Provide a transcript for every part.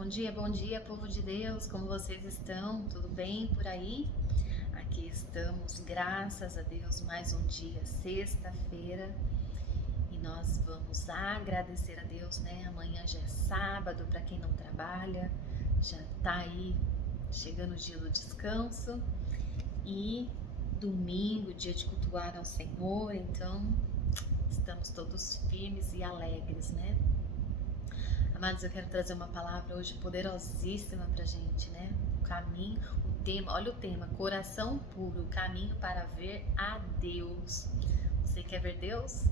Bom dia, povo de Deus, como vocês estão? Tudo bem por aí? Aqui estamos, graças a Deus, mais um dia, sexta-feira, e nós vamos agradecer a Deus, né? Amanhã já é sábado, para quem não trabalha, já tá aí chegando o dia do descanso, e domingo, dia de cultuar ao Senhor, então estamos todos firmes e alegres, né? Amados, eu quero trazer uma palavra hoje poderosíssima pra gente, né? O caminho, o tema, olha o tema, coração puro, caminho para ver a Deus. Você quer ver Deus?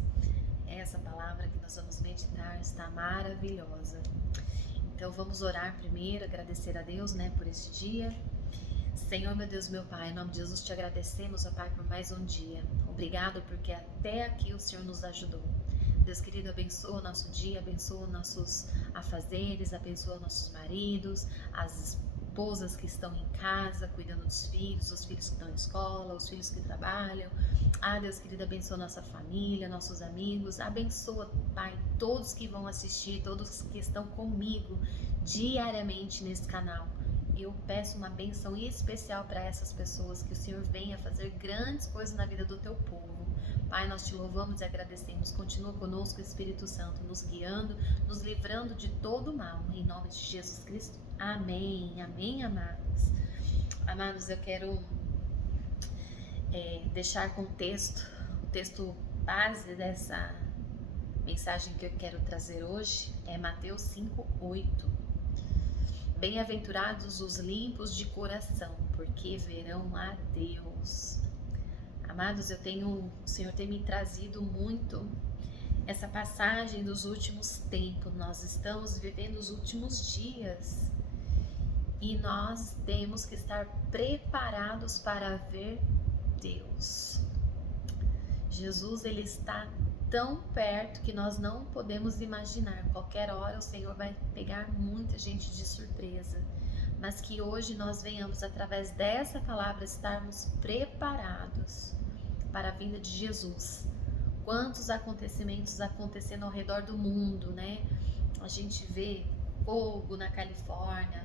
Essa palavra que nós vamos meditar está maravilhosa. Então vamos orar primeiro, agradecer a Deus, né, por esse dia. Senhor, meu Deus, meu Pai, em nome de Jesus te agradecemos, ó Pai, por mais um dia. Obrigado porque até aqui o Senhor nos ajudou. Deus querido, abençoa o nosso dia, abençoa nossos afazeres, abençoa nossos maridos, as esposas que estão em casa, cuidando dos filhos, os filhos que estão em escola, os filhos que trabalham. Deus querido, abençoa nossa família, nossos amigos, abençoa, Pai, todos que vão assistir, todos que estão comigo diariamente nesse canal. Eu peço uma bênção especial para essas pessoas, que o Senhor venha fazer grandes coisas na vida do teu povo. Pai, nós te louvamos e agradecemos. Continua conosco, Espírito Santo, nos guiando, nos livrando de todo mal. Em nome de Jesus Cristo. Amém. Amém, amados. Amados, eu quero deixar com o texto base dessa mensagem que eu quero trazer hoje é Mateus 5:8. Bem-aventurados os limpos de coração, porque verão a Deus. Amados, o Senhor tem me trazido muito essa passagem dos últimos tempos. Nós estamos vivendo os últimos dias e nós temos que estar preparados para ver Deus. Jesus, ele está tão perto que nós não podemos imaginar. Qualquer hora o Senhor vai pegar muita gente de surpresa, mas que hoje nós venhamos, através dessa palavra, estarmos preparados para a vinda de Jesus. Quantos acontecimentos acontecendo ao redor do mundo, né? A gente vê fogo na Califórnia,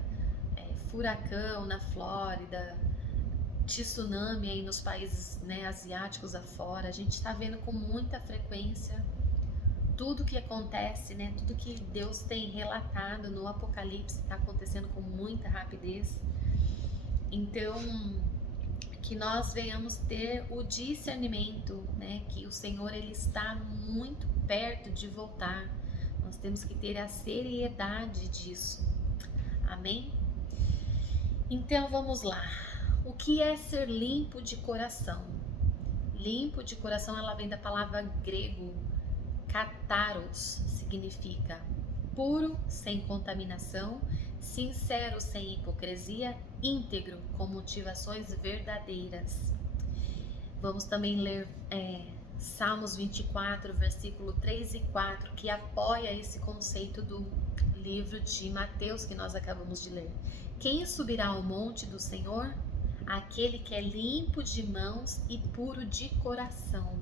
furacão na Flórida, tsunami aí nos países, né, asiáticos afora. A gente está vendo com muita frequência tudo que acontece, né? Tudo que Deus tem relatado no Apocalipse está acontecendo com muita rapidez. Então, que nós venhamos ter o discernimento, né? Que o Senhor, ele está muito perto de voltar. Nós temos que ter a seriedade disso. Amém? Então, vamos lá. O que é ser limpo de coração? Limpo de coração, ela vem da palavra grego kataros, significa puro, sem contaminação, sincero, sem hipocrisia, íntegro, com motivações verdadeiras. Vamos também ler Salmos 24, versículo 3 e 4, que apoia esse conceito do livro de Mateus que nós acabamos de ler. Quem subirá ao monte do Senhor? Aquele que é limpo de mãos e puro de coração.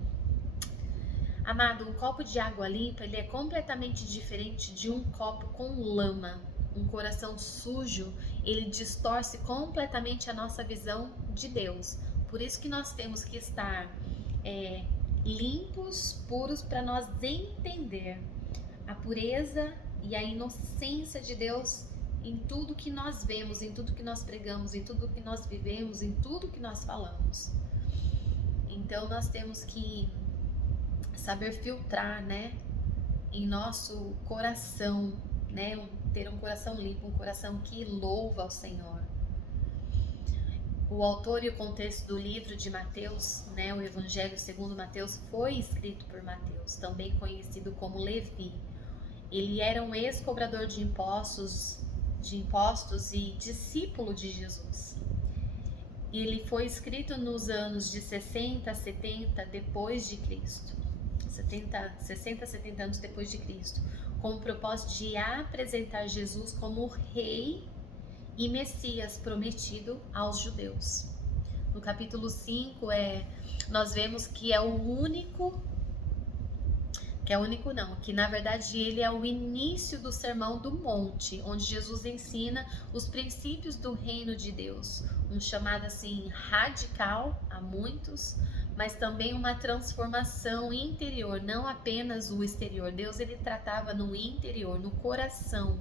Amado, um copo de água limpa, ele é completamente diferente de um copo com lama. Um coração sujo, ele distorce completamente a nossa visão de Deus. Por isso que nós temos que estar limpos, puros, para nós entender a pureza e a inocência de Deus em tudo que nós vemos, em tudo que nós pregamos, em tudo que nós vivemos, em tudo que nós falamos. Então nós temos que saber filtrar, né, em nosso coração, né, ter um coração limpo, um coração que louva ao Senhor. O autor e o contexto do livro de Mateus, né, o Evangelho segundo Mateus, foi escrito por Mateus, também conhecido como Levi. Ele era um ex-cobrador de impostos e discípulo de Jesus. Ele foi escrito nos anos de 60 a 70 depois de Cristo. 60 a 70 anos depois de Cristo, com o propósito de apresentar Jesus como rei e Messias prometido aos judeus. No capítulo 5, nós vemos que é o único que é único não, que na verdade ele é o início do Sermão do Monte, onde Jesus ensina os princípios do reino de Deus, um chamado assim radical a muitos, mas também uma transformação interior, não apenas o exterior. Deus ele tratava no interior, no coração,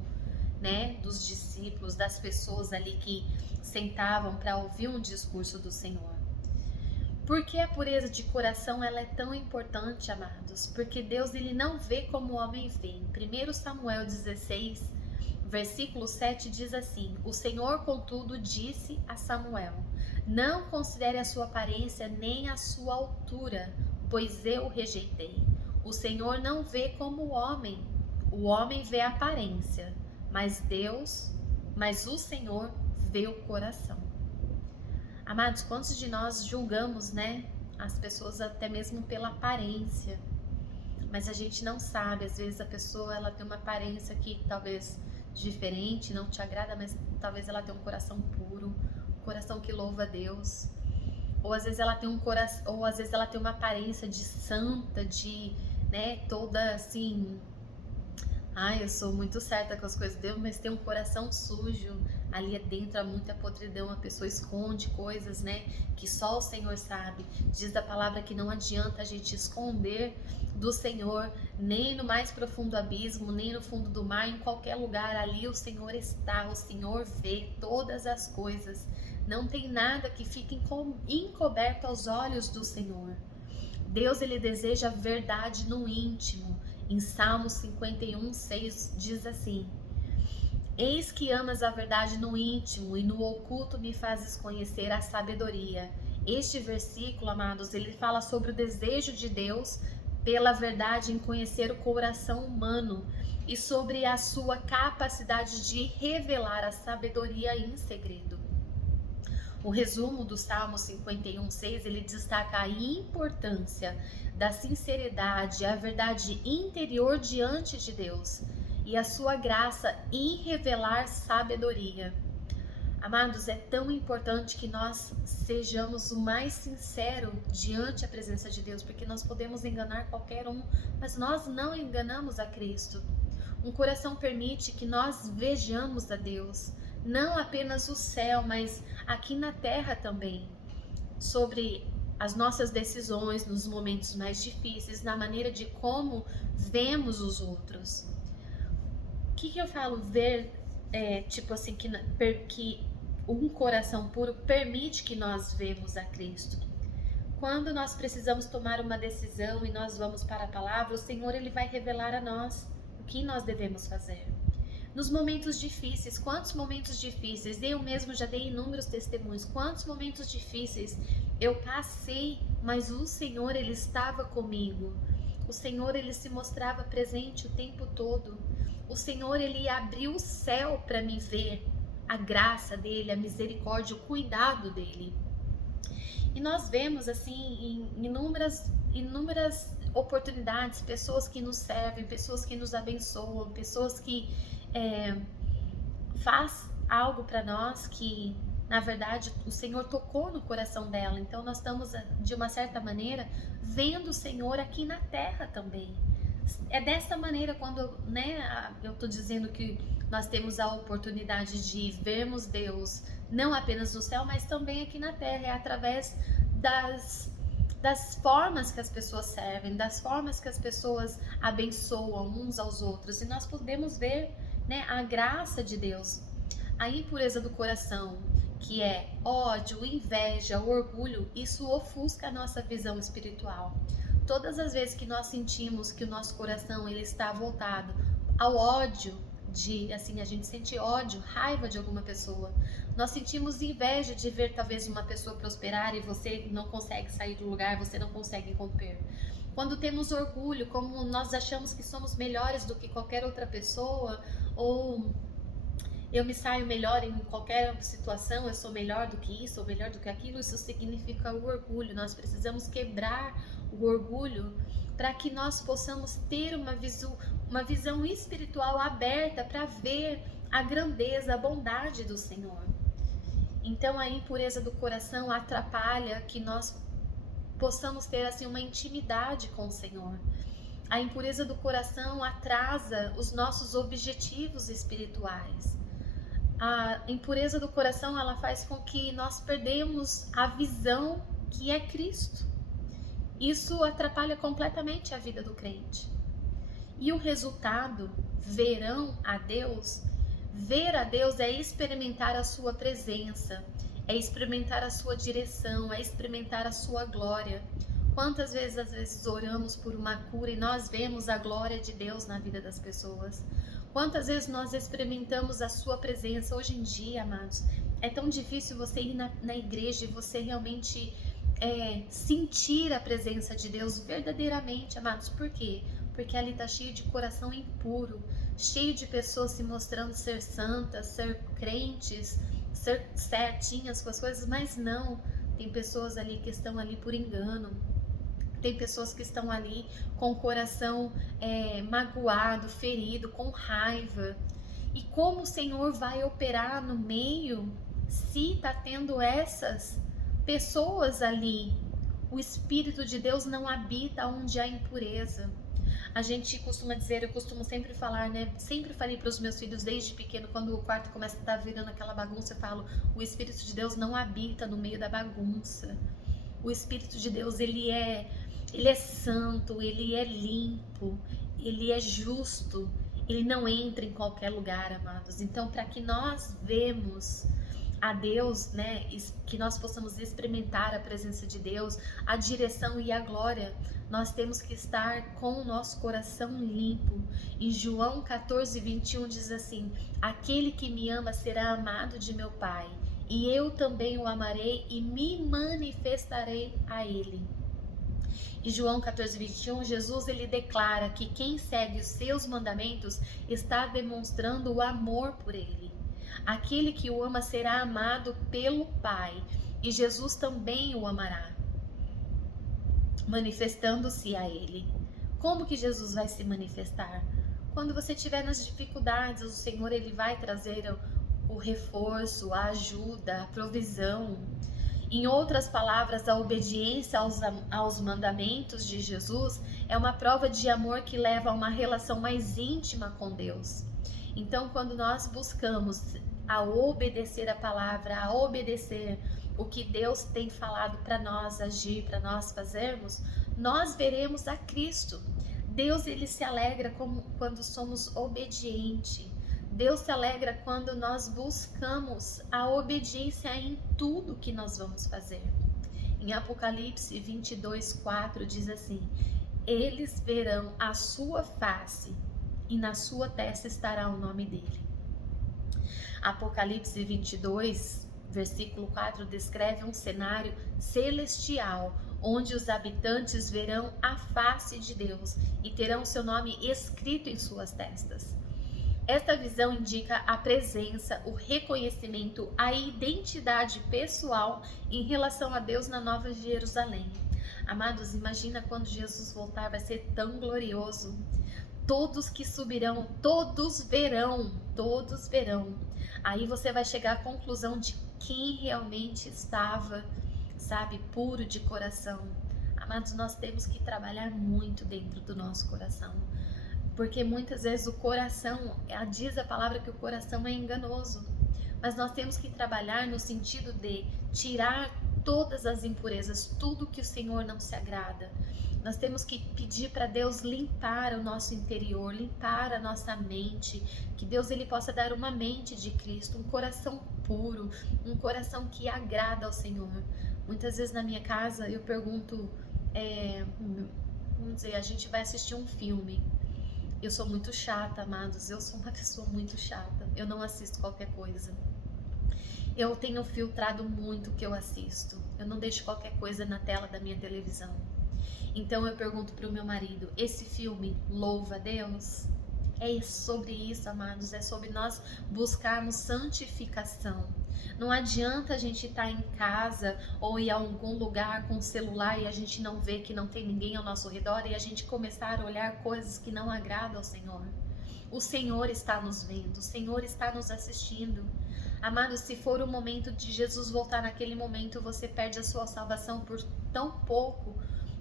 né, dos discípulos, das pessoas ali que sentavam para ouvir um discurso do Senhor. Por que a pureza de coração ela é tão importante, amados? Porque Deus ele não vê como o homem vê. Em 1 Samuel 16, versículo 7 diz assim: O Senhor, contudo, disse a Samuel: Não considere a sua aparência nem a sua altura, pois eu o rejeitei. O Senhor não vê como o homem vê a aparência, mas o Senhor vê o coração. Amados, quantos de nós julgamos, né, as pessoas até mesmo pela aparência, mas a gente não sabe, às vezes a pessoa ela tem uma aparência que talvez diferente, não te agrada, mas talvez ela tenha um coração puro, um coração que louva a Deus, ou às vezes ela tem um coração, ou às vezes ela tem uma aparência de santa, de, né, toda assim, eu sou muito certa com as coisas de Deus, mas tem um coração sujo, ali dentro há muita podridão, a pessoa esconde coisas, né, que só o Senhor sabe. Diz a palavra que não adianta a gente esconder do Senhor, nem no mais profundo abismo, nem no fundo do mar, em qualquer lugar, ali o Senhor está, o Senhor vê todas as coisas. Não tem nada que fique encoberto aos olhos do Senhor. Deus, ele deseja verdade no íntimo. Em Salmos 51, 6 diz assim: Eis que amas a verdade no íntimo e no oculto me fazes conhecer a sabedoria. Este versículo, amados, ele fala sobre o desejo de Deus pela verdade em conhecer o coração humano e sobre a sua capacidade de revelar a sabedoria em segredo. O resumo do Salmo 51, 6, ele destaca a importância da sinceridade, a verdade interior diante de Deus e a sua graça em revelar sabedoria. Amados, é tão importante que nós sejamos o mais sincero diante da presença de Deus, porque nós podemos enganar qualquer um, mas nós não enganamos a Cristo. Um coração permite que nós vejamos a Deus, não apenas o céu, mas aqui na terra também, sobre as nossas decisões nos momentos mais difíceis, na maneira de como vemos os outros. O que eu falo ver, tipo assim, que um coração puro permite que nós vemos a Cristo. Quando nós precisamos tomar uma decisão e nós vamos para a palavra, o Senhor ele vai revelar a nós o que nós devemos fazer. Nos momentos difíceis, quantos momentos difíceis, eu mesmo já dei inúmeros testemunhos, quantos momentos difíceis eu passei, mas o Senhor ele estava comigo. O Senhor ele se mostrava presente o tempo todo. O Senhor ele abriu o céu para me ver, a graça dele, a misericórdia, o cuidado dele. E nós vemos assim em inúmeras oportunidades, pessoas que nos servem, pessoas que nos abençoam, pessoas que faz algo para nós que na verdade o Senhor tocou no coração dela. Então nós estamos de uma certa maneira vendo o Senhor aqui na terra também. É dessa maneira quando, né, eu tô dizendo que nós temos a oportunidade de vermos Deus não apenas no céu, mas também aqui na terra, é através das formas que as pessoas servem, das formas que as pessoas abençoam uns aos outros, e nós podemos ver, né, a graça de Deus. A impureza do coração, que é ódio, inveja, orgulho, isso ofusca a nossa visão espiritual. Todas as vezes que nós sentimos que o nosso coração ele está voltado ao ódio, a gente sente ódio, raiva de alguma pessoa, nós sentimos inveja de ver talvez uma pessoa prosperar e você não consegue sair do lugar, você não consegue romper. Quando temos orgulho, como nós achamos que somos melhores do que qualquer outra pessoa, ou eu me saio melhor em qualquer situação, eu sou melhor do que isso, ou melhor do que aquilo, isso significa o orgulho. Nós precisamos quebrar o orgulho para que nós possamos ter uma visão espiritual aberta para ver a grandeza, a bondade do Senhor. Então a impureza do coração atrapalha que nós possamos ter assim uma intimidade com o Senhor. A impureza do coração atrasa os nossos objetivos espirituais. A impureza do coração, ela faz com que nós perdemos a visão que é Cristo. Isso atrapalha completamente a vida do crente. E o resultado, verão a Deus, ver a Deus é experimentar a sua presença, é experimentar a sua direção, é experimentar a sua glória. Quantas vezes, às vezes, oramos por uma cura e nós vemos a glória de Deus na vida das pessoas? Quantas vezes nós experimentamos a sua presença? Hoje em dia, amados, é tão difícil você ir na igreja e você realmente sentir a presença de Deus verdadeiramente, amados. Por quê? Porque ali está cheio de coração impuro, cheio de pessoas se mostrando ser santas, ser crentes, ser certinhas com as coisas, mas não. Tem pessoas ali que estão ali por engano. Tem pessoas que estão ali com o coração magoado, ferido, com raiva. E como o Senhor vai operar no meio se está tendo essas pessoas ali? O Espírito de Deus não habita onde há impureza. A gente costuma dizer, eu costumo sempre falar, né? Sempre falei para os meus filhos desde pequeno, quando o quarto começa a estar virando aquela bagunça, eu falo, o Espírito de Deus não habita no meio da bagunça. O Espírito de Deus, ele é santo, ele é limpo, ele é justo, ele não entra em qualquer lugar, amados. Então, para que nós vemos a Deus, né, que nós possamos experimentar a presença de Deus, a direção e a glória, nós temos que estar com o nosso coração limpo. Em João 14:21 diz assim: aquele que me ama será amado de meu Pai, e eu também o amarei e me manifestarei a ele. Em João 14:21, Jesus ele declara que quem segue os seus mandamentos está demonstrando o amor por ele. Aquele que o ama será amado pelo Pai, e Jesus também o amará, manifestando-se a ele. Como que Jesus vai se manifestar? Quando você estiver nas dificuldades, o Senhor ele vai trazer o reforço, a ajuda, a provisão. Em outras palavras, a obediência aos mandamentos de Jesus é uma prova de amor que leva a uma relação mais íntima com Deus. Então, quando nós buscamos a obedecer a palavra, a obedecer o que Deus tem falado para nós agir, para nós fazermos, nós veremos a Cristo. Deus ele se alegra quando somos obedientes. Deus se alegra quando nós buscamos a obediência em tudo que nós vamos fazer. Em Apocalipse 22:4 diz assim: eles verão a sua face e na sua testa estará o nome dele. Apocalipse 22, versículo 4 descreve um cenário celestial, onde os habitantes verão a face de Deus e terão seu nome escrito em suas testas. Esta visão indica a presença, o reconhecimento, a identidade pessoal em relação a Deus na Nova Jerusalém. Amados, imagina quando Jesus voltar, vai ser tão glorioso. Todos que subirão, todos verão. Aí você vai chegar à conclusão de quem realmente estava, sabe, puro de coração. Amados, nós temos que trabalhar muito dentro do nosso coração. Porque muitas vezes o coração, diz a palavra que o coração é enganoso. Mas nós temos que trabalhar no sentido de tirar todas as impurezas, tudo que o Senhor não se agrada. Nós temos que pedir para Deus limpar o nosso interior, limpar a nossa mente, que Deus ele possa dar uma mente de Cristo, um coração puro, um coração que agrada ao Senhor. Muitas vezes na minha casa eu pergunto, vamos dizer, a gente vai assistir um filme. Eu sou muito chata, amados, eu sou uma pessoa muito chata, eu não assisto qualquer coisa. Eu tenho filtrado muito o que eu assisto, eu não deixo qualquer coisa na tela da minha televisão. Então eu pergunto para o meu marido, esse filme louva a Deus? É sobre isso, amados, é sobre nós buscarmos santificação. Não adianta a gente estar em casa ou ir a algum lugar com o celular e a gente não vê que não tem ninguém ao nosso redor e a gente começar a olhar coisas que não agradam ao Senhor. O Senhor está nos vendo, o Senhor está nos assistindo. Amados, se for o momento de Jesus voltar naquele momento, você perde a sua salvação por tão pouco,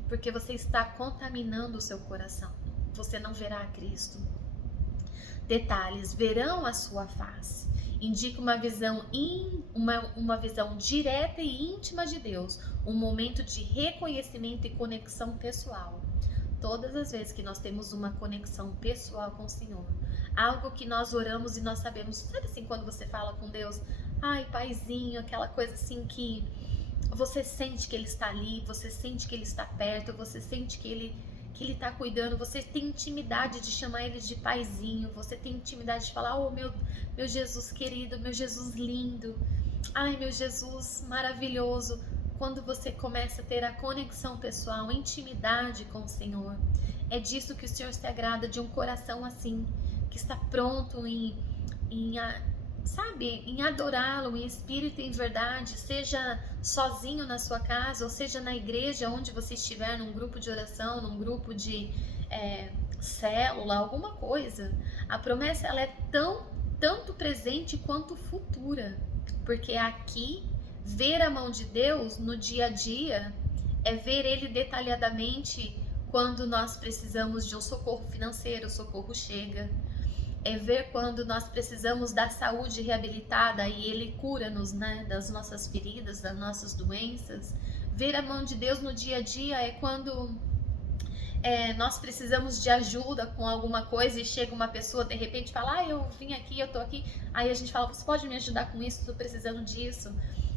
porque você está contaminando o seu coração. você não verá a Cristo. Detalhes: verão a sua face. Indica uma visão, uma visão direta e íntima de Deus, um momento de reconhecimento e conexão pessoal. Todas as vezes que nós temos uma conexão pessoal com o Senhor, algo que nós oramos e nós sabemos, sabe assim, quando você fala com Deus, ai, paizinho, aquela coisa assim que você sente que Ele está ali, você sente que Ele está perto, você sente que Ele está cuidando, você tem intimidade de chamar Ele de paizinho, você tem intimidade de falar, oh meu Jesus querido, meu Jesus lindo, ai meu Jesus maravilhoso. Quando você começa a ter a conexão pessoal, intimidade com o Senhor, é disso que o Senhor se agrada, de um coração assim, que está pronto em adorá-lo em espírito e em verdade, seja sozinho na sua casa, ou seja na igreja, onde você estiver, num grupo de oração, num grupo de célula, alguma coisa. A promessa, ela é tanto presente quanto futura, porque aqui, ver a mão de Deus no dia a dia é ver Ele detalhadamente quando nós precisamos de um socorro financeiro, o socorro chega. É ver quando nós precisamos da saúde reabilitada e Ele cura-nos, né, das nossas feridas, das nossas doenças. Ver a mão de Deus no dia a dia é quando nós precisamos de ajuda com alguma coisa e chega uma pessoa, de repente fala, eu vim aqui, eu tô aqui. Aí a gente fala, você pode me ajudar com isso? Tô precisando disso.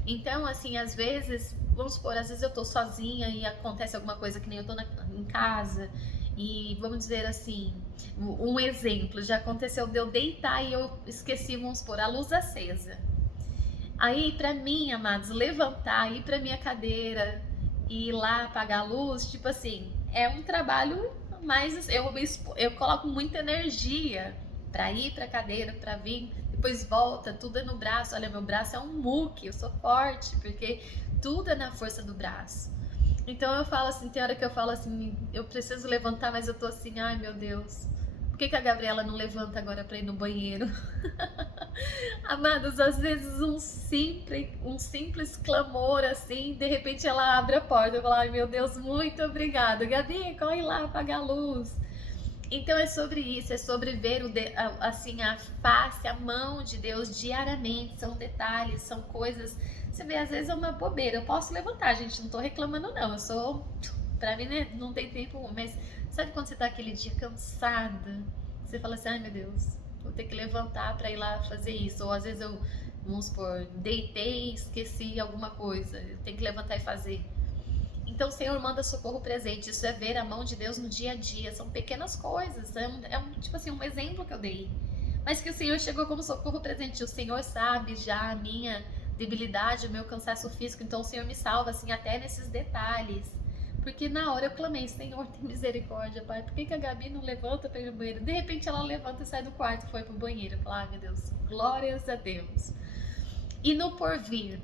Então, assim, às vezes, vamos supor, às vezes eu tô sozinha e acontece alguma coisa que nem eu tô em casa. E vamos dizer assim, um exemplo, já aconteceu de eu deitar e eu esqueci, vamos supor, a luz acesa. Aí, pra mim, amados, levantar, ir pra minha cadeira e ir lá apagar a luz, tipo assim, é um trabalho, mas eu coloco muita energia pra ir pra cadeira, pra vir, depois volta, tudo é no braço. Olha, meu braço é um muque, eu sou forte, porque tudo é na força do braço. Então eu falo assim, tem hora que eu falo assim, eu preciso levantar, mas eu tô assim, ai meu Deus, por que a Gabriela não levanta agora pra ir no banheiro? Amados, às vezes um simples clamor assim, de repente ela abre a porta, eu falo, ai meu Deus, muito obrigada, Gabi, corre lá apagar a luz. Então é sobre isso, é sobre ver assim, a face, a mão de Deus diariamente, são detalhes, são coisas. Você vê, às vezes é uma bobeira, eu posso levantar, gente, não tô reclamando não, pra mim, né, não tem tempo, mas sabe quando você tá aquele dia cansada, você fala assim, ai meu Deus, vou ter que levantar pra ir lá fazer isso, ou às vezes eu, vamos supor, deitei, esqueci alguma coisa, eu tenho que levantar e fazer. Então o Senhor manda socorro presente, isso é ver a mão de Deus no dia a dia, são pequenas coisas, tipo assim, um exemplo que eu dei, mas que o Senhor chegou como socorro presente, o Senhor sabe já a minha debilidade, o meu cansaço físico, então o Senhor me salva assim até nesses detalhes, porque na hora eu clamei, Senhor, tem misericórdia, Pai, por que a Gabi não levanta para ir no banheiro? De repente ela levanta e sai do quarto, foi pro banheiro, eu falo, meu Deus, glórias a Deus. E no porvir,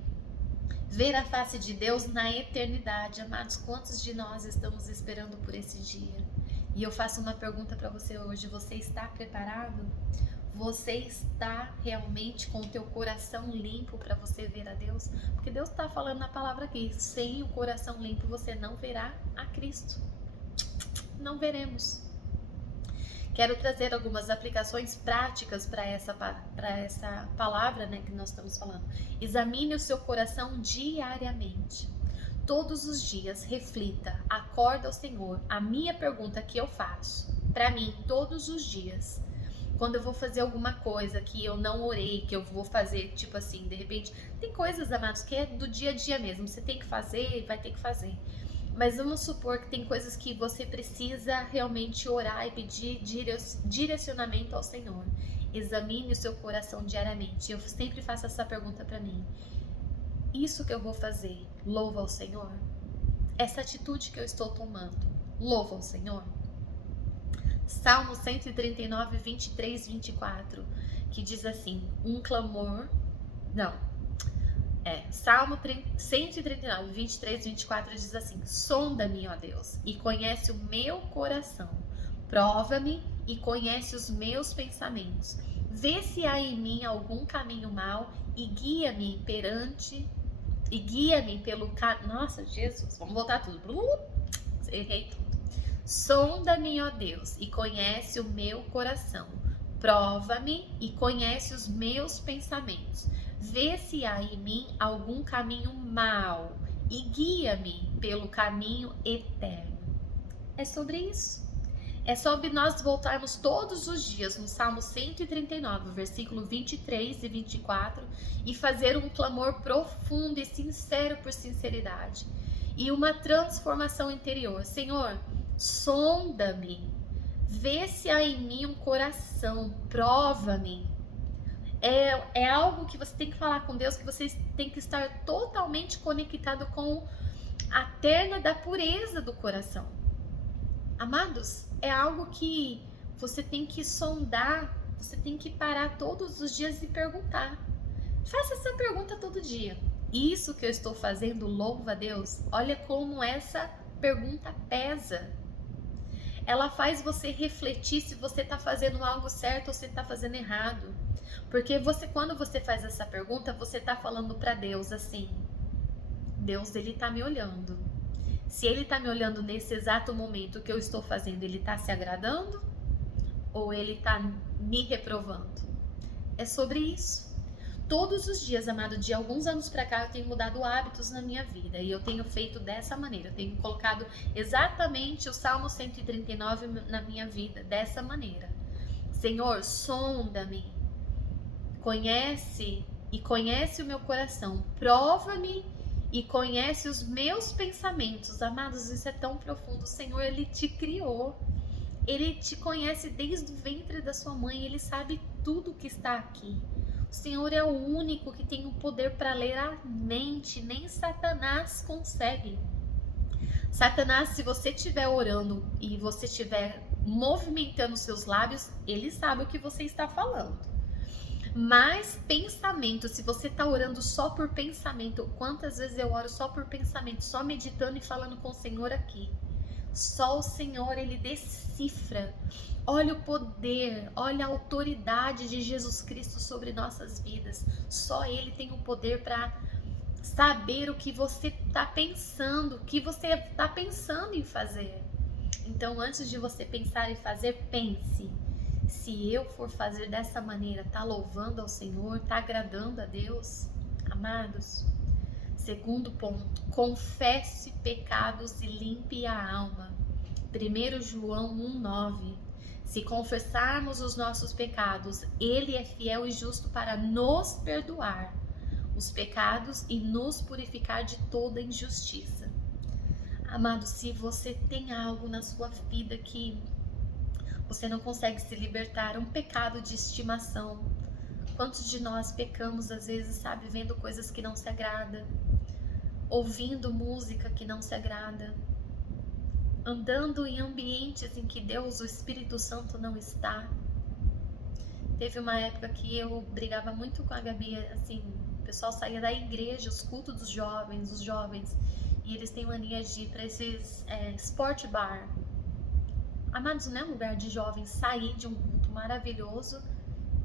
ver a face de Deus na eternidade. Amados, quantos de nós estamos esperando por esse dia? E eu faço uma pergunta para você hoje, você está preparado? Você está realmente com o teu coração limpo para você ver a Deus? Porque Deus está falando na palavra aqui, sem o coração limpo você não verá a Cristo. Não veremos. Quero trazer algumas aplicações práticas para essa palavra, né, que nós estamos falando. Examine o seu coração diariamente. Todos os dias, reflita, acorda ao Senhor. A minha pergunta que eu faço, para mim, todos os dias, quando eu vou fazer alguma coisa que eu não orei, que eu vou fazer, tipo assim, de repente, tem coisas, amados, que é do dia a dia mesmo, você tem que fazer e vai ter que fazer. Mas vamos supor que tem coisas que você precisa realmente orar e pedir direcionamento ao Senhor. Examine o seu coração diariamente. Eu sempre faço essa pergunta para mim. Isso que eu vou fazer, louva ao Senhor? Essa atitude que eu estou tomando, louva ao Senhor? Salmo 139, 23, 24, que diz assim, Salmo 139, 23, 24 diz assim, sonda-me, ó Deus, e conhece o meu coração, prova-me e conhece os meus pensamentos, vê se há em mim algum caminho mau e guia-me pelo caminho. Nossa, Jesus, vamos voltar tudo, errei tudo. Sonda-me, ó Deus, e conhece o meu coração. Prova-me e conhece os meus pensamentos. Vê se há em mim algum caminho mau e guia-me pelo caminho eterno. É sobre isso. É sobre nós voltarmos todos os dias no Salmo 139, versículo 23 e 24, e fazer um clamor profundo e sincero por sinceridade. E uma transformação interior. Senhor, sonda-me, vê se há em mim um coração, prova-me. É algo que você tem que falar com Deus, que você tem que estar totalmente conectado com a terna da pureza do coração. Amados, é algo que você tem que sondar, você tem que parar todos os dias e perguntar. Faça essa pergunta todo dia. Isso que eu estou fazendo louva a Deus? Olha como essa pergunta pesa. Ela faz você refletir se você está fazendo algo certo ou se está fazendo errado. Porque quando você faz essa pergunta, você está falando para Deus assim: Deus, ele está me olhando. Se ele está me olhando nesse exato momento que eu estou fazendo, ele está se agradando? Ou ele está me reprovando? É sobre isso. Todos os dias, amado, de alguns anos para cá, eu tenho mudado hábitos na minha vida. E eu tenho feito dessa maneira. Eu tenho colocado exatamente o Salmo 139 na minha vida, dessa maneira. Senhor, sonda-me. Conhece o meu coração. Prova-me e conhece os meus pensamentos. Amados, isso é tão profundo. O Senhor, ele te criou. Ele te conhece desde o ventre da sua mãe. Ele sabe tudo que está aqui. O Senhor é o único que tem o poder para ler a mente. Nem Satanás consegue. Satanás, se você estiver orando e você estiver movimentando seus lábios, ele sabe o que você está falando. Mas pensamento, se você está orando só por pensamento, quantas vezes eu oro só por pensamento, só meditando e falando com o Senhor aqui. Só o Senhor, ele decifra. Olha o poder, olha a autoridade de Jesus Cristo sobre nossas vidas. Só ele tem o poder para saber o que você está pensando, o que você está pensando em fazer. Então, antes de você pensar em fazer, pense. Se eu for fazer dessa maneira, tá louvando ao Senhor, tá agradando a Deus? Amados, segundo ponto, confesse pecados e limpe a alma. 1 João 1,9. Se confessarmos os nossos pecados, Ele é fiel e justo para nos perdoar os pecados e nos purificar de toda injustiça. Amado, se você tem algo na sua vida que você não consegue se libertar, um pecado de estimação. Quantos de nós pecamos às vezes, sabe, vendo coisas que não se agrada, ouvindo música que não se agrada, andando em ambientes em que Deus, o Espírito Santo, não está. Teve uma época que eu brigava muito com a Gabi, assim, o pessoal saía da igreja, os cultos dos jovens, os jovens, e eles têm mania de ir para esses sport bar. Amados, não é um lugar de jovens sair de um culto maravilhoso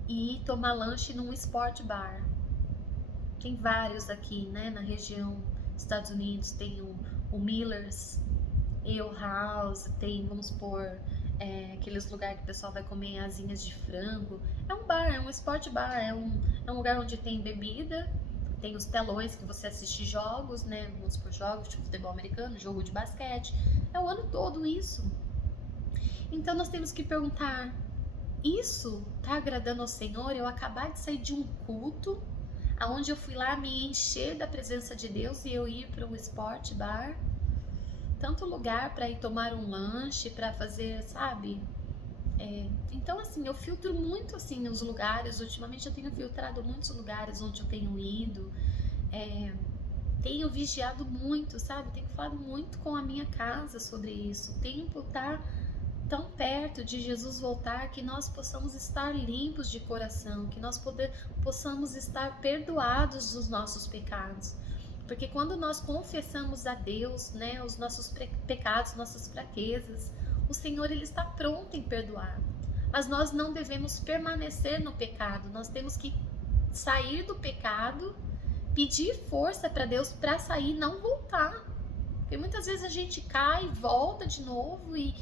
e ir tomar lanche num sport bar. Tem vários aqui, né, na região dos Estados Unidos. Tem o Miller's Ale House, tem, vamos supor, aqueles lugares que o pessoal vai comer asinhas de frango. É um bar, é um sport bar, é um lugar onde tem bebida, tem os telões que você assiste jogos, né, vamos supor, jogos de futebol americano, jogo de basquete. É o ano todo isso. Então nós temos que perguntar, isso está agradando ao Senhor? Eu acabar de sair de um culto, onde eu fui lá me encher da presença de Deus e eu ir para um sport bar, tanto lugar para ir tomar um lanche, para fazer, sabe? Então assim, eu filtro muito assim os lugares. Ultimamente eu tenho filtrado muitos lugares onde eu tenho ido, tenho vigiado muito, sabe? Tenho falado muito com a minha casa sobre isso. O tempo tá tão perto de Jesus voltar, que nós possamos estar limpos de coração, que nós possamos estar perdoados dos nossos pecados. Porque quando nós confessamos a Deus, né, os nossos pecados, nossas fraquezas, o Senhor, ele está pronto em perdoar. Mas nós não devemos permanecer no pecado, nós temos que sair do pecado, pedir força para Deus para sair e não voltar. Porque muitas vezes a gente cai, volta de novo e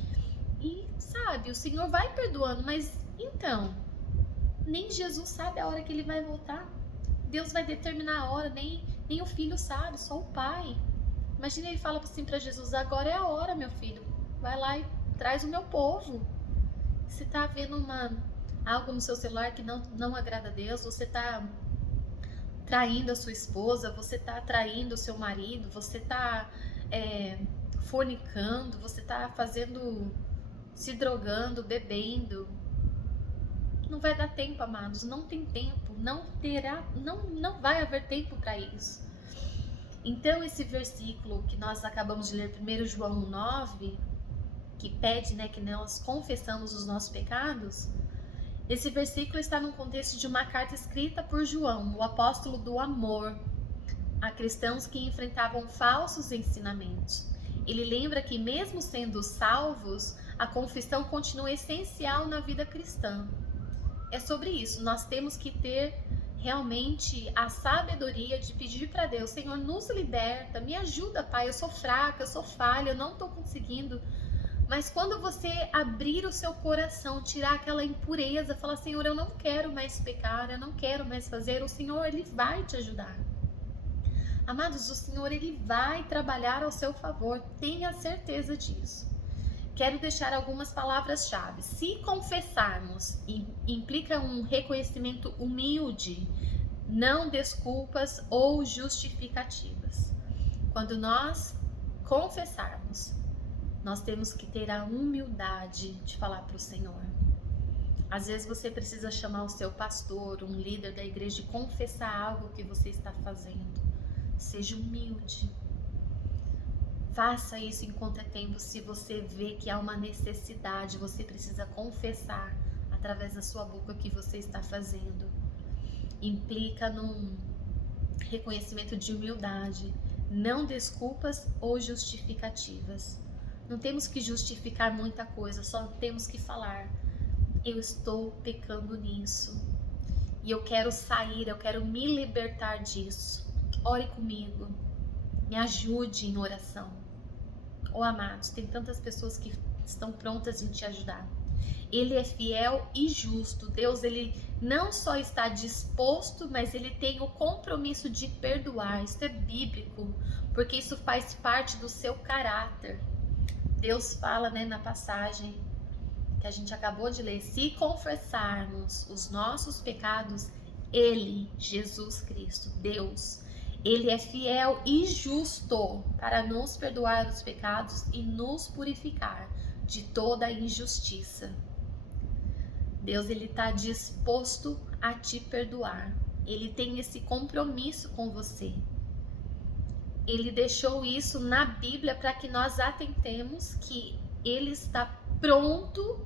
sabe, o Senhor vai perdoando, mas então, nem Jesus sabe a hora que ele vai voltar. Deus vai determinar a hora, nem o filho sabe, só o pai. Imagina ele fala assim para Jesus: agora é a hora, meu filho, vai lá e traz o meu povo. Você tá vendo algo no seu celular que não agrada a Deus, você tá traindo a sua esposa, você tá traindo o seu marido, você tá fornicando, você tá se drogando, bebendo. Não vai dar tempo, amados, não tem tempo, não vai haver tempo para isso. Então esse versículo que nós acabamos de ler, 1 João 9, que pede, né, que nós confessamos os nossos pecados, esse versículo está no contexto de uma carta escrita por João, o apóstolo do amor, a cristãos que enfrentavam falsos ensinamentos. Ele lembra que mesmo sendo salvos, a confissão continua essencial na vida cristã. É sobre isso, nós temos que ter realmente a sabedoria de pedir para Deus: Senhor, nos liberta, me ajuda, Pai, eu sou fraca, eu sou falha, eu não estou conseguindo. Mas quando você abrir o seu coração, tirar aquela impureza, falar: Senhor, eu não quero mais pecar, eu não quero mais fazer, o Senhor, Ele vai te ajudar. Amados, o Senhor, Ele vai trabalhar ao seu favor, tenha certeza disso. Quero deixar algumas palavras-chave. Se confessarmos, implica um reconhecimento humilde, não desculpas ou justificativas. Quando nós confessarmos, nós temos que ter a humildade de falar para o Senhor. Às vezes você precisa chamar o seu pastor, um líder da igreja, e confessar algo que você está fazendo. Seja humilde. Faça isso enquanto é tempo. Se você vê que há uma necessidade, você precisa confessar através da sua boca o que você está fazendo. Implica num reconhecimento de humildade, não desculpas ou justificativas. Não temos que justificar muita coisa, só temos que falar: eu estou pecando nisso e eu quero sair, eu quero me libertar disso. Ore comigo, me ajude em oração. Oh, amados, tem tantas pessoas que estão prontas em te ajudar. Ele é fiel e justo. Deus, Ele não só está disposto, mas Ele tem o compromisso de perdoar. Isso é bíblico, porque isso faz parte do seu caráter. Deus fala, né, na passagem que a gente acabou de ler: se confessarmos os nossos pecados, Ele, Jesus Cristo, Deus, Ele é fiel e justo para nos perdoar os pecados e nos purificar de toda a injustiça. Deus, Ele está disposto a te perdoar. Ele tem esse compromisso com você. Ele deixou isso na Bíblia para que nós atentemos que Ele está pronto,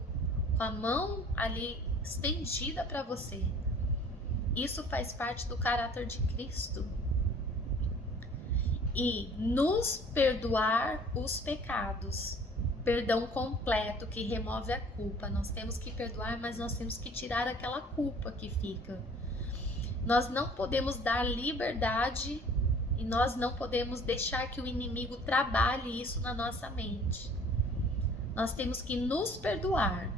com a mão ali estendida para você. Isso faz parte do caráter de Cristo. E nos perdoar os pecados, perdão completo que remove a culpa. Nós temos que perdoar, mas nós temos que tirar aquela culpa que fica. Nós não podemos dar liberdade e nós não podemos deixar que o inimigo trabalhe isso na nossa mente. Nós temos que nos perdoar.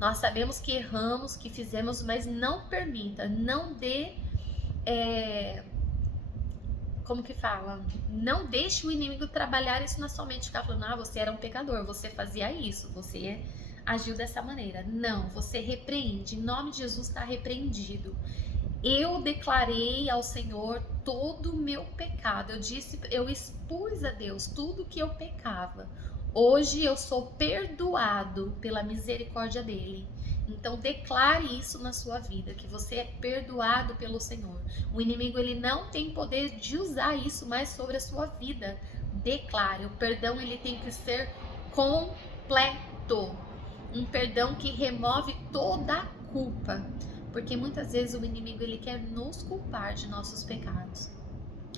Nós sabemos que erramos, que fizemos, mas não permita, não dê... como que fala? Não deixe o inimigo trabalhar isso na sua mente, ficar falando: você era um pecador, você fazia isso, você agiu dessa maneira. Não, você repreende, em nome de Jesus está repreendido. Eu declarei ao Senhor todo o meu pecado, eu expus a Deus tudo que eu pecava. Hoje eu sou perdoado pela misericórdia dele. Então declare isso na sua vida, que você é perdoado pelo Senhor. O inimigo, ele não tem poder de usar isso mais sobre a sua vida. Declare, o perdão, ele tem que ser completo. Um perdão que remove toda a culpa. Porque muitas vezes o inimigo, ele quer nos culpar de nossos pecados.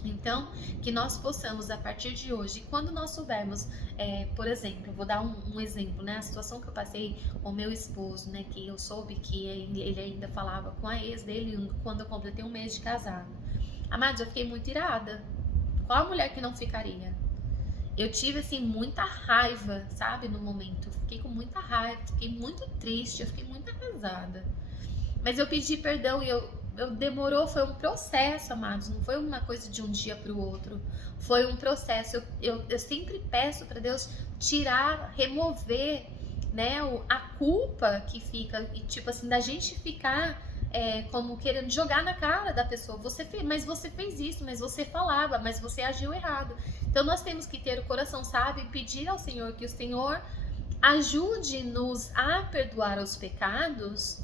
Então, que nós possamos, a partir de hoje, quando nós soubermos, por exemplo, vou dar um exemplo, né? A situação que eu passei com o meu esposo, né? Que eu soube que ele ainda falava com a ex dele quando eu completei 1 mês de casado. Amados, eu fiquei muito irada. Qual a mulher que não ficaria? Eu tive, assim, muita raiva, sabe, no momento. Eu fiquei com muita raiva, fiquei muito triste, eu fiquei muito arrasada. Mas eu pedi perdão e demorou, foi um processo, amados. Não foi uma coisa de um dia para o outro. Foi um processo. Eu sempre peço para Deus tirar, remover, né, a culpa que fica, e tipo assim, da gente ficar como querendo jogar na cara da pessoa. Mas você fez isso, mas você falava, mas você agiu errado. Então nós temos que ter o coração sábio e pedir ao Senhor que o Senhor ajude-nos a perdoar os pecados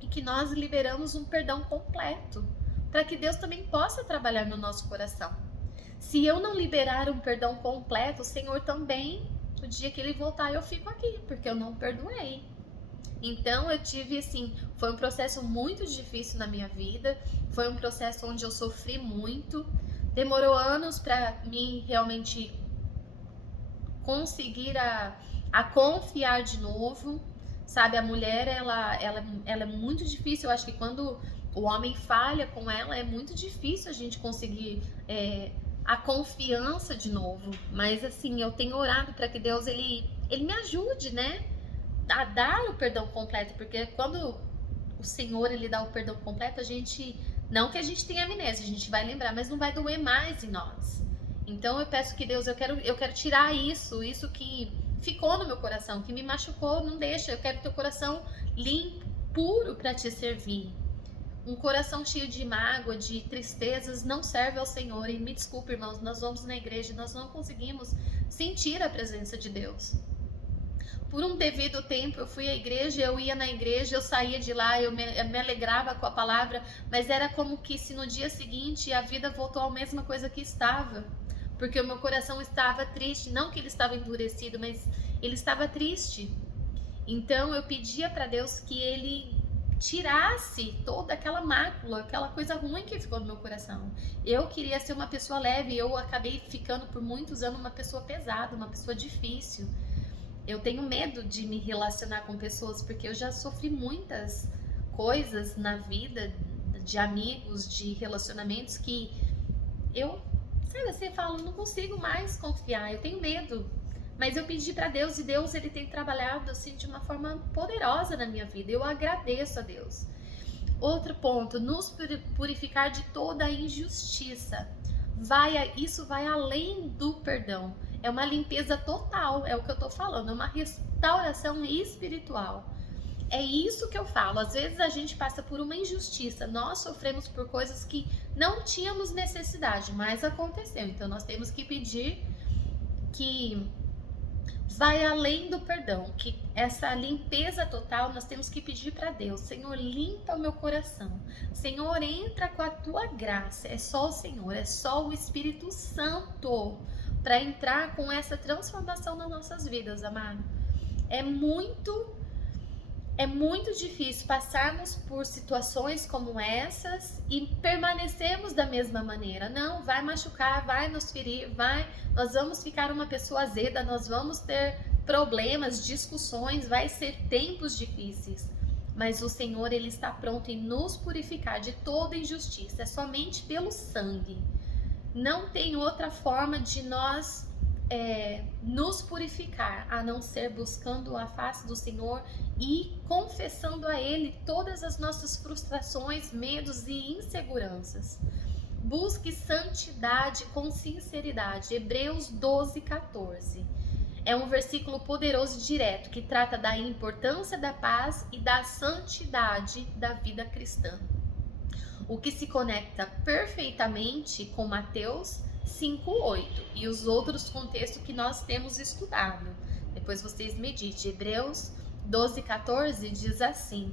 e que nós liberamos um perdão completo, para que Deus também possa trabalhar no nosso coração. Se eu não liberar um perdão completo, o Senhor também, no dia que Ele voltar, eu fico aqui, porque eu não perdoei. Então eu tive assim, foi um processo muito difícil na minha vida, foi um processo onde eu sofri muito, demorou anos para mim realmente conseguir a confiar de novo, sabe? A mulher, ela é muito difícil, eu acho que quando o homem falha com ela, é muito difícil a gente conseguir a confiança de novo, mas assim, eu tenho orado para que Deus, ele me ajude, né? A dar o perdão completo, porque quando o Senhor, ele dá o perdão completo, a gente, não que a gente tenha amnésia, a gente vai lembrar, mas não vai doer mais em nós. Então eu peço que Deus, eu quero tirar isso que ficou no meu coração, que me machucou, não deixa, eu quero teu coração limpo, puro para te servir. Um coração cheio de mágoa, de tristezas, não serve ao Senhor. E me desculpe, irmãos, nós vamos na igreja e nós não conseguimos sentir a presença de Deus. Por um devido tempo eu fui à igreja, eu ia na igreja, eu saía de lá, eu me alegrava com a palavra, mas era como que se no dia seguinte a vida voltou à mesma coisa que estava, porque o meu coração estava triste, não que ele estava endurecido, mas ele estava triste. Então eu pedia para Deus que Ele tirasse toda aquela mácula, aquela coisa ruim que ficou no meu coração. Eu queria ser uma pessoa leve, eu acabei ficando por muitos anos uma pessoa pesada, uma pessoa difícil. Eu tenho medo de me relacionar com pessoas, porque eu já sofri muitas coisas na vida, de amigos, de relacionamentos, que eu, sabe, você fala, não consigo mais confiar, eu tenho medo. Mas eu pedi para Deus, e Deus, ele tem trabalhado assim de uma forma poderosa na minha vida. Eu agradeço a Deus. Outro ponto, nos purificar de toda a injustiça. Isso vai além do perdão. É uma limpeza total, é o que eu tô falando, é uma restauração espiritual. É isso que eu falo. Às vezes a gente passa por uma injustiça, nós sofremos por coisas que não tínhamos necessidade, mas aconteceu. Então nós temos que pedir que vai além do perdão, que essa limpeza total nós temos que pedir para Deus. Senhor, limpa o meu coração. Senhor, entra com a tua graça. É só o Senhor, é só o Espírito Santo para entrar com essa transformação nas nossas vidas, amado. É muito difícil passarmos por situações como essas e permanecermos da mesma maneira. Não, vai machucar, vai nos ferir, nós vamos ficar uma pessoa azeda, nós vamos ter problemas, discussões, vai ser tempos difíceis. Mas o Senhor, ele está pronto em nos purificar de toda injustiça, é somente pelo sangue. Não tem outra forma de nós nos purificar, a não ser buscando a face do Senhor e confessando a Ele todas as nossas frustrações, medos e inseguranças. Busque santidade com sinceridade. Hebreus 12:14. É um versículo poderoso e direto que trata da importância da paz e da santidade da vida cristã. O que se conecta perfeitamente com Mateus 5:8 e os outros contextos que nós temos estudado. Depois vocês meditem. Hebreus 12:14 diz assim: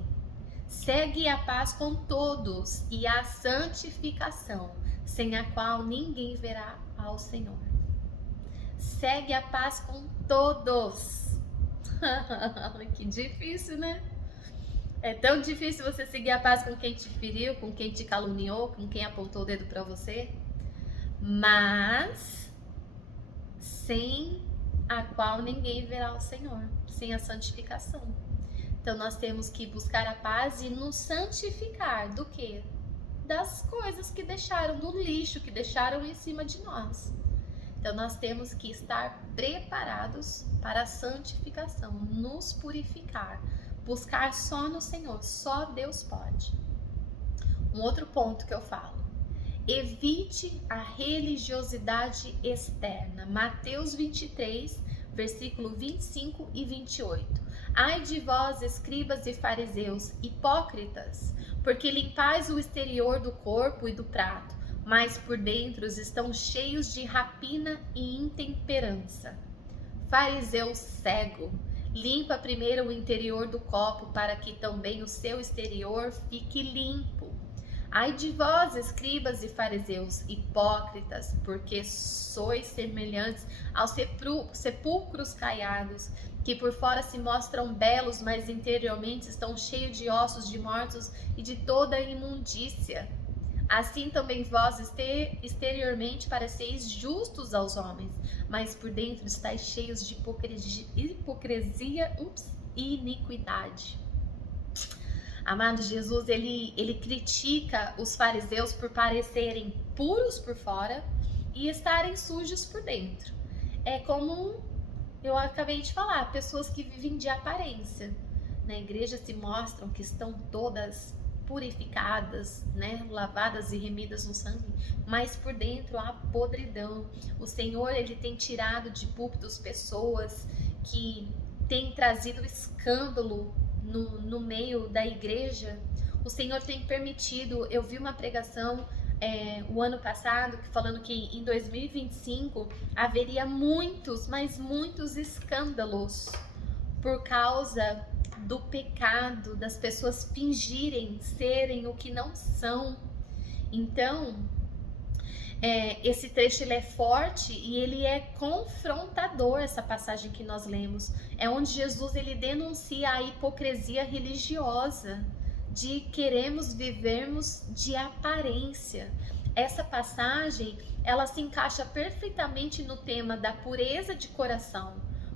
segue a paz com todos e a santificação, sem a qual ninguém verá ao Senhor. Segue a paz com todos. Que difícil, né? É tão difícil você seguir a paz com quem te feriu, com quem te caluniou, com quem apontou o dedo para você. Mas sem a qual ninguém verá o Senhor, sem a santificação. Então nós temos que buscar a paz e nos santificar do quê? Das coisas que deixaram, do lixo que deixaram em cima de nós. Então nós temos que estar preparados para a santificação, nos purificar, buscar só no Senhor, só Deus pode. Um outro ponto que eu falo: evite a religiosidade externa. Mateus 23, versículo 25 e 28. Ai de vós, escribas e fariseus, hipócritas, porque limpais o exterior do corpo e do prato, mas por dentro estão cheios de rapina e intemperança. Fariseu cego, limpa primeiro o interior do copo, para que também o seu exterior fique limpo. Ai de vós, escribas e fariseus, hipócritas, porque sois semelhantes aos sepulcros caiados, que por fora se mostram belos, mas interiormente estão cheios de ossos de mortos e de toda imundícia. Assim também vós exteriormente pareceis justos aos homens, mas por dentro estáis cheios de hipocrisia e iniquidade. Amado, Jesus, ele critica os fariseus por parecerem puros por fora e estarem sujos por dentro. É como eu acabei de falar, pessoas que vivem de aparência. Na igreja se mostram que estão todas purificadas, né, lavadas e remidas no sangue, mas por dentro há podridão. O Senhor, ele tem tirado de púlpitos pessoas que têm trazido escândalo no meio da igreja. O Senhor tem permitido. Eu vi uma pregação o ano passado falando que em 2025 haveria muitos, mas muitos escândalos por causa do pecado, das pessoas fingirem serem o que não são. Então, esse trecho ele é forte e ele é confrontador, essa passagem que nós lemos. É onde Jesus ele denuncia a hipocrisia religiosa, de queremos vivermos de aparência. Essa passagem, ela se encaixa perfeitamente no tema da pureza de coração,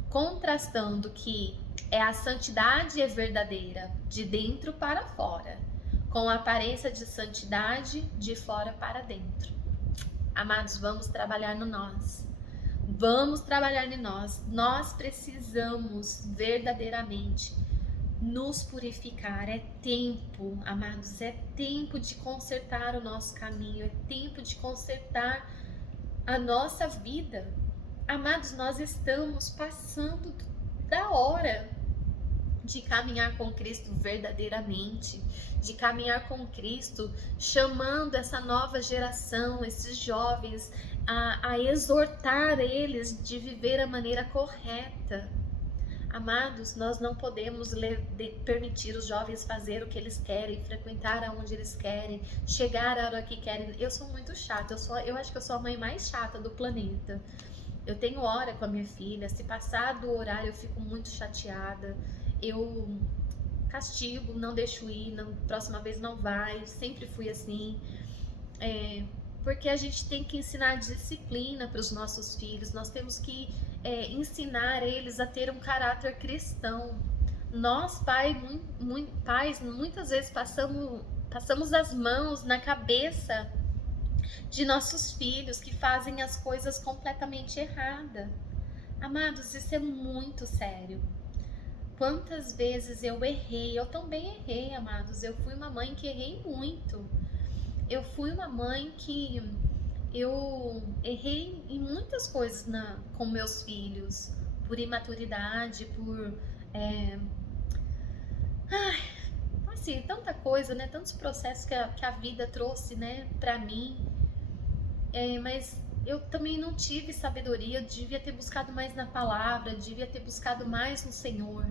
contrastando que a santidade é verdadeira, de dentro para fora, com a aparência de santidade de fora para dentro. Amados, vamos trabalhar no nós. Vamos trabalhar em nós. Nós precisamos verdadeiramente nos purificar. É tempo, amados, é tempo de consertar o nosso caminho, é tempo de consertar a nossa vida. Amados, nós estamos passando da hora de caminhar com Cristo verdadeiramente, de caminhar com Cristo, chamando essa nova geração, esses jovens, a exortar eles de viver a maneira correta. Amados, nós não podemos permitir os jovens fazer o que eles querem, frequentar aonde eles querem, chegar a hora que querem. Eu sou muito chata, eu acho que eu sou a mãe mais chata do planeta. Eu tenho hora com a minha filha, se passar do horário eu fico muito chateada, eu castigo, não deixo ir, próxima vez não vai, sempre fui assim. Porque a gente tem que ensinar disciplina para os nossos filhos, nós temos que ensinar eles a ter um caráter cristão. Nós, pais, muitas vezes passamos as mãos na cabeça de nossos filhos que fazem as coisas completamente erradas. Amados, isso é muito sério. Quantas vezes eu errei, eu também errei, amados. Eu fui uma mãe que errei muito. Eu fui uma mãe que eu errei em muitas coisas com meus filhos, por imaturidade, por assim, tanta coisa, né? Tantos processos que a vida trouxe, né, pra mim. Mas eu também não tive sabedoria, eu devia ter buscado mais na palavra, devia ter buscado mais no Senhor.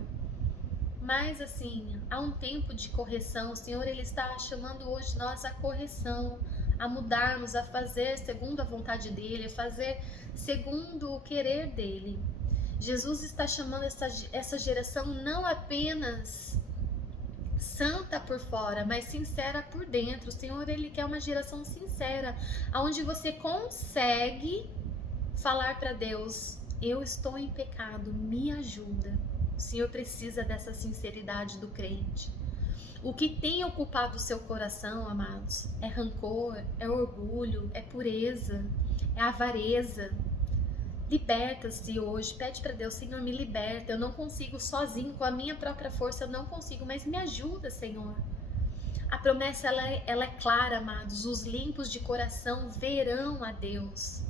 Mas assim, há um tempo de correção. O Senhor, ele está chamando hoje nós à correção, a mudarmos, a fazer segundo a vontade dele, a fazer segundo o querer dele. Jesus está chamando essa geração não apenas santa por fora, mas sincera por dentro. O Senhor, ele quer uma geração sincera, onde você consegue falar para Deus: eu estou em pecado, me ajuda. O Senhor precisa dessa sinceridade do crente. O que tem ocupado o seu coração, amados, é rancor, é orgulho, é pureza, é avareza. Liberta-se hoje, pede para Deus, Senhor, me liberta, eu não consigo sozinho, com a minha própria força eu não consigo, mas me ajuda, Senhor. A promessa ela é clara, amados, os limpos de coração verão a Deus.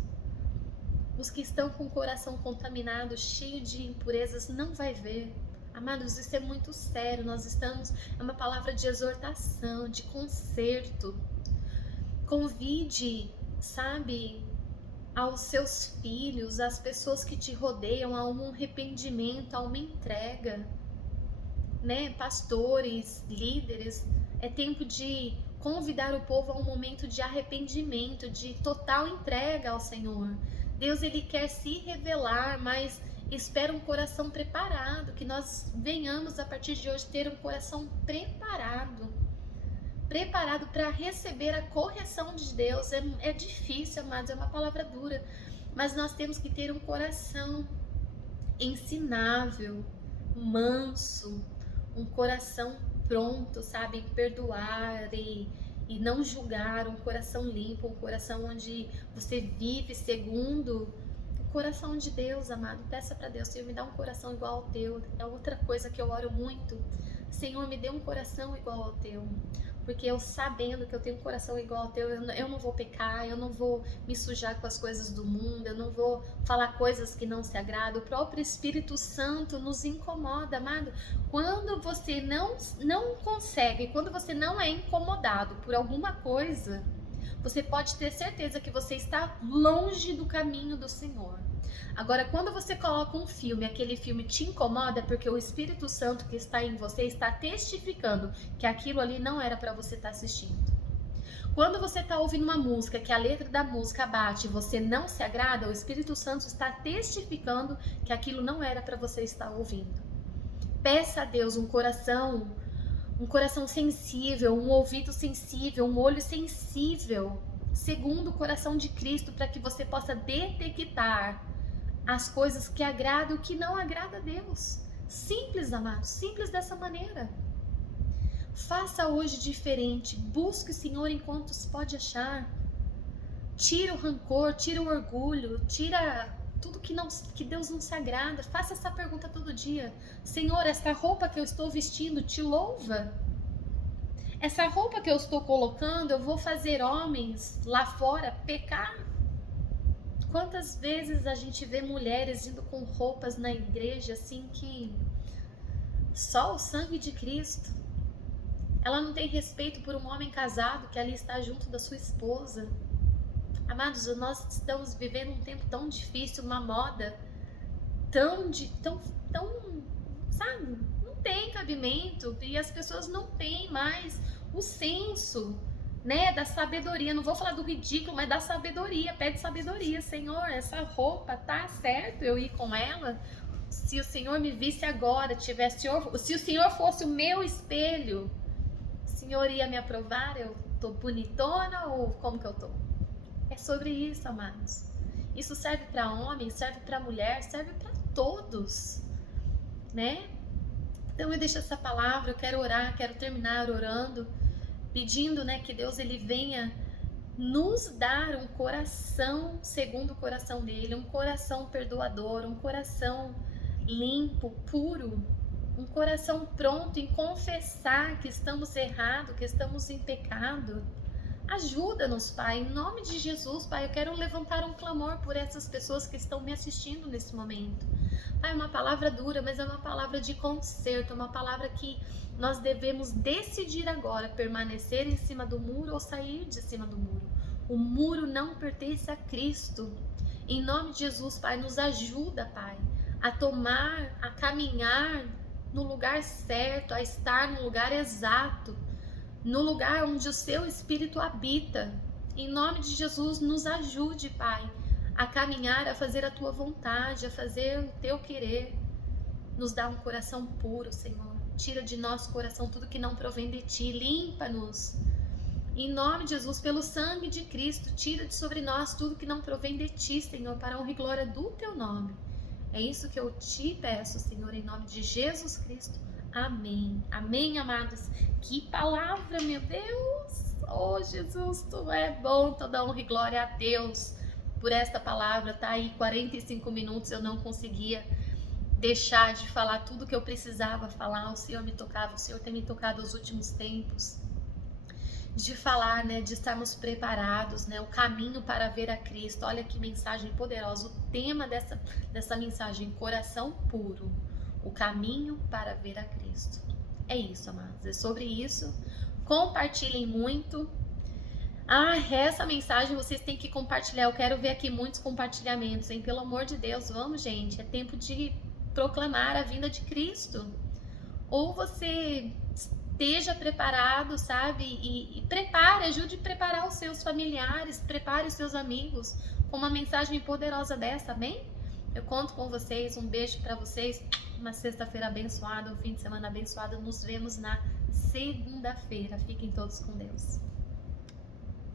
Os que estão com o coração contaminado, cheio de impurezas, não vai ver. Amados, isso é muito sério, é uma palavra de exortação, de conserto. Convide, sabe, aos seus filhos, às pessoas que te rodeiam, a um arrependimento, a uma entrega, né? Pastores, líderes, é tempo de convidar o povo a um momento de arrependimento, de total entrega ao Senhor. Deus, ele quer se revelar, mas espera um coração preparado, que nós venhamos a partir de hoje ter um coração preparado para receber a correção de Deus. É difícil, amados, é uma palavra dura, mas nós temos que ter um coração ensinável, manso, um coração pronto, sabe, em perdoar e não julgar, um coração limpo, um coração onde você vive segundo o coração de Deus, amado. Peça para Deus, Senhor, me dá um coração igual ao teu. É outra coisa que eu oro muito. Senhor, me dê um coração igual ao teu. Porque eu, sabendo que eu tenho um coração igual ao teu, eu não vou pecar, eu não vou me sujar com as coisas do mundo, eu não vou falar coisas que não se agradam. O próprio Espírito Santo nos incomoda, amado. Quando você não consegue, quando você não é incomodado por alguma coisa, você pode ter certeza que você está longe do caminho do Senhor. Agora, quando você coloca um filme, aquele filme te incomoda, porque o Espírito Santo que está em você está testificando que aquilo ali não era para você estar assistindo. Quando você está ouvindo uma música, que a letra da música bate e você não se agrada, o Espírito Santo está testificando que aquilo não era para você estar ouvindo. Peça a Deus um coração sensível, um ouvido sensível, um olho sensível, segundo o coração de Cristo, para que você possa detectar as coisas que agradam e o que não agrada a Deus. Simples, amados, simples dessa maneira. Faça hoje diferente, busque o Senhor enquanto se pode achar. Tira o rancor, tira o orgulho, tira tudo que Deus não se agrada. Faça essa pergunta todo dia. Senhor, essa roupa que eu estou vestindo te louva? Essa roupa que eu estou colocando, eu vou fazer homens lá fora pecar? Quantas vezes a gente vê mulheres indo com roupas na igreja assim que só o sangue de Cristo. Ela não tem respeito por um homem casado que ali está junto da sua esposa. Amados, nós estamos vivendo um tempo tão difícil, uma moda tão, sabe, não tem cabimento, e as pessoas não têm mais o senso, né, da sabedoria. Não vou falar do ridículo, mas da sabedoria. Pede sabedoria. Senhor, essa roupa tá certo eu ir com ela? Se o Senhor me visse agora, se o Senhor fosse o meu espelho, o Senhor ia me aprovar? Eu tô bonitona ou como que eu tô? É sobre isso, amados. Isso serve para homem, serve para mulher, serve para todos, né? Então eu deixo essa palavra, eu quero orar, quero terminar orando, pedindo, né, que Deus ele venha nos dar um coração segundo o coração dele, um coração perdoador, um coração limpo, puro, um coração pronto em confessar que estamos errados, que estamos em pecado. Ajuda-nos, Pai, em nome de Jesus, Pai. Eu quero levantar um clamor por essas pessoas que estão me assistindo nesse momento. Pai, é uma palavra dura, mas é uma palavra de conserto, é uma palavra que nós devemos decidir agora, permanecer em cima do muro ou sair de cima do muro. O muro não pertence a Cristo. Em nome de Jesus, Pai, nos ajuda, Pai, a caminhar no lugar certo, a estar no lugar exato, no lugar onde o seu Espírito habita. Em nome de Jesus, nos ajude, Pai, a caminhar, a fazer a tua vontade, a fazer o teu querer. Nos dá um coração puro, Senhor. Tira de nosso coração tudo que não provém de ti. Limpa-nos. Em nome de Jesus, pelo sangue de Cristo, tira de sobre nós tudo que não provém de ti, Senhor, para a honra e glória do teu nome. É isso que eu te peço, Senhor, em nome de Jesus Cristo. Amém. Amém, amados. Que palavra, meu Deus. Oh, Jesus, tu é bom. Toda honra e glória a Deus. por esta palavra. Tá aí 45 minutos, eu não conseguia deixar de falar tudo que eu precisava falar. O Senhor me tocava, o Senhor tem me tocado nos últimos tempos, de falar, né, de estarmos preparados, né, o caminho para ver a Cristo. Olha que mensagem poderosa, o tema dessa mensagem, coração puro, o caminho para ver a Cristo. É isso, amados, é sobre isso. Compartilhem muito. Essa mensagem vocês têm que compartilhar. Eu quero ver aqui muitos compartilhamentos, hein? Pelo amor de Deus, vamos, gente. É tempo de proclamar a vinda de Cristo. Ou você esteja preparado, sabe? E prepare, ajude a preparar os seus familiares, prepare os seus amigos com uma mensagem poderosa dessa, amém? Eu conto com vocês, um beijo para vocês, uma sexta-feira abençoada, um fim de semana abençoado. Nos vemos na segunda-feira. Fiquem todos com Deus.